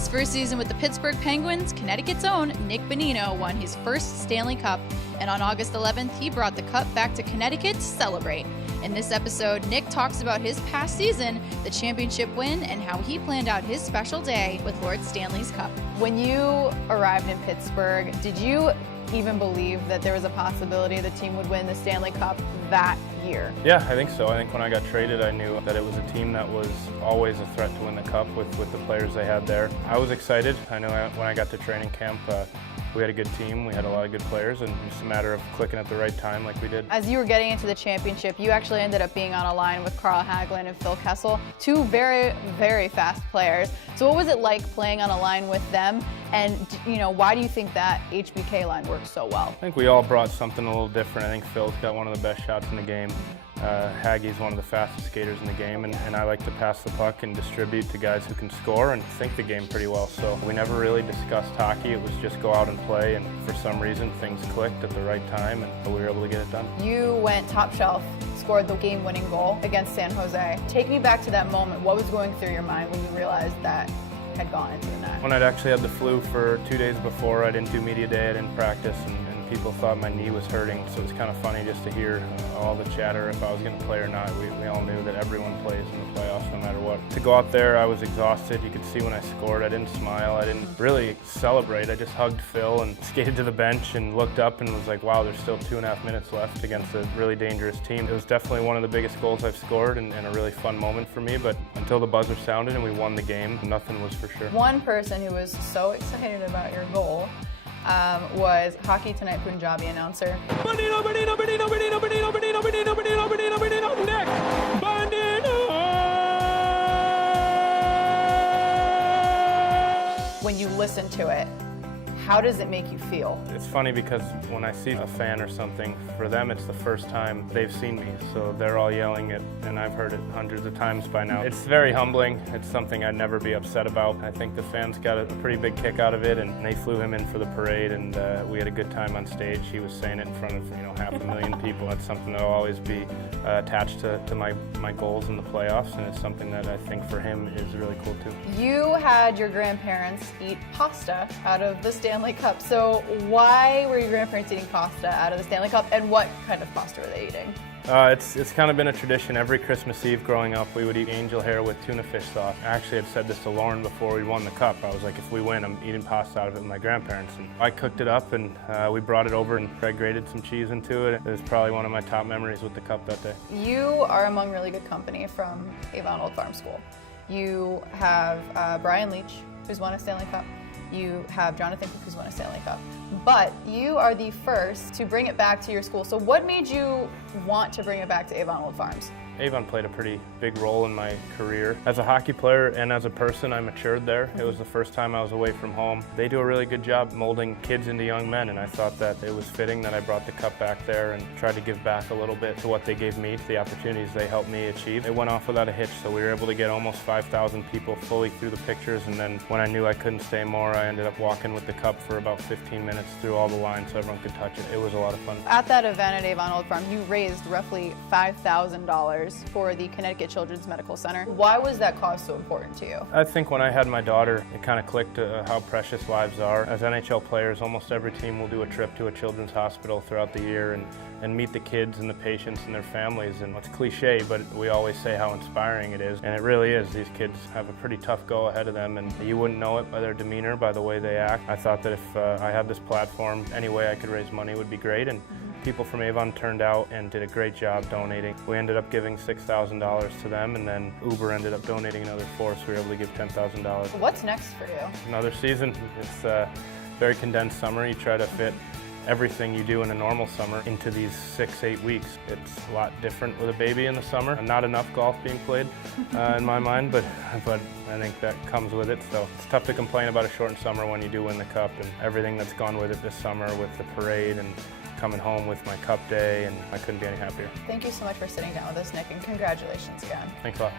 his first season with the Pittsburgh Penguins, Connecticut's own Nick Bonino won his first Stanley Cup, and on August 11th, he brought the cup back to Connecticut to celebrate. In this episode, Nick talks about his past season, the championship win, and how he planned out his special day with Lord Stanley's Cup. When you arrived in Pittsburgh, did you even believe that there was a possibility the team would win the Stanley Cup that year? Yeah, I think so. I think when I got traded, I knew that it was a team that was always a threat to win the Cup with the players they had there. I was excited. I know when I got to training camp, we had a good team, we had a lot of good players, and it's a matter of clicking at the right time like we did. As you were getting into the championship, you actually ended up being on a line with Carl Hagelin and Phil Kessel, two very, very fast players. So what was it like playing on a line with them, and why do you think that HBK line worked so well? I think we all brought something a little different. I think Phil's got one of the best shots in the game. Haggie's one of the fastest skaters in the game, and I like to pass the puck and distribute to guys who can score and think the game pretty well. So we never really discussed hockey. It was just go out and play, and for some reason things clicked at the right time, and we were able to get it done. You went top shelf, scored the game-winning goal against San Jose. Take me back to that moment. What was going through your mind when you realized that had gone into the net? When I'd actually had the flu for 2 days before, I didn't do media day, I didn't practice, and people thought my knee was hurting, so it's kind of funny just to hear all the chatter if I was going to play or not. We all knew that everyone plays in the playoffs no matter what. To go out there, I was exhausted. You could see when I scored, I didn't smile, I didn't really celebrate. I just hugged Phil and skated to the bench and looked up and was like, wow, there's still 2.5 minutes left against a really dangerous team. It was definitely one of the biggest goals I've scored and a really fun moment for me, but until the buzzer sounded and we won the game, nothing was for sure. One person who was so excited about your goal was Hockey Tonight Punjabi announcer. Bonino, Bonino, Bonino, Bonino, Bonino, Bonino, Bonino, Bonino, Bonino, Bonino, Nick Bonino. When you listen to it, how does it make you feel? It's funny because when I see a fan or something, for them it's the first time they've seen me, so they're all yelling it, and I've heard it hundreds of times by now. It's very humbling. It's something I'd never be upset about. I think the fans got a pretty big kick out of it, and they flew him in for the parade, and we had a good time on stage. He was saying it in front of 500,000 people. That's something that'll always be attached to my goals in the playoffs, and it's something that I think for him is really cool too. You had your grandparents eat pasta out of the Stanley Cup. So why were your grandparents eating pasta out of the Stanley Cup, and what kind of pasta were they eating? It's kind of been a tradition. Every Christmas Eve growing up, we would eat angel hair with tuna fish sauce. I actually had said this to Lauren before we won the cup. I was like, if we win, I'm eating pasta out of it with my grandparents. And I cooked it up, and we brought it over, and Craig grated some cheese into it. It was probably one of my top memories with the cup that day. You are among really good company from Avon Old Farm School. You have Brian Leach, who's won a Stanley Cup. You have Jonathan Cook, who's won a Stanley Cup. But you are the first to bring it back to your school. So what made you want to bring it back to Avon Old Farms? Avon played a pretty big role in my career. As a hockey player and as a person, I matured there. It was the first time I was away from home. They do a really good job molding kids into young men, and I thought that it was fitting that I brought the cup back there and tried to give back a little bit to what they gave me, to the opportunities they helped me achieve. It went off without a hitch, so we were able to get almost 5,000 people fully through the pictures, and then when I knew I couldn't stay more, I ended up walking with the cup for about 15 minutes through all the lines so everyone could touch it. It was a lot of fun. At that event at Avon Old Farm, you raised roughly $5,000 for the Connecticut Children's Medical Center. Why was that cause so important to you? I think when I had my daughter, it kind of clicked how precious lives are. As NHL players, almost every team will do a trip to a children's hospital throughout the year and meet the kids and the patients and their families. And it's cliche, but we always say how inspiring it is. And it really is. These kids have a pretty tough go ahead of them, and you wouldn't know it by their demeanor, by the way they act. I thought that if I had this platform, any way I could raise money would be great. And people from Avon turned out and did a great job donating. We ended up giving $6,000 to them, and then Uber ended up donating another $4,000, so we were able to give $10,000. What's next for you? Another season. It's a very condensed summer. You try to fit everything you do in a normal summer into these 6-8 weeks. It's a lot different with a baby in the summer. Not enough golf being played in my mind, but I think that comes with it. So it's tough to complain about a shortened summer when you do win the cup, and everything that's gone with it this summer with the parade and coming home with my cup day, and I couldn't be any happier. Thank you so much for sitting down with us, Nick, and congratulations again. Thanks a lot.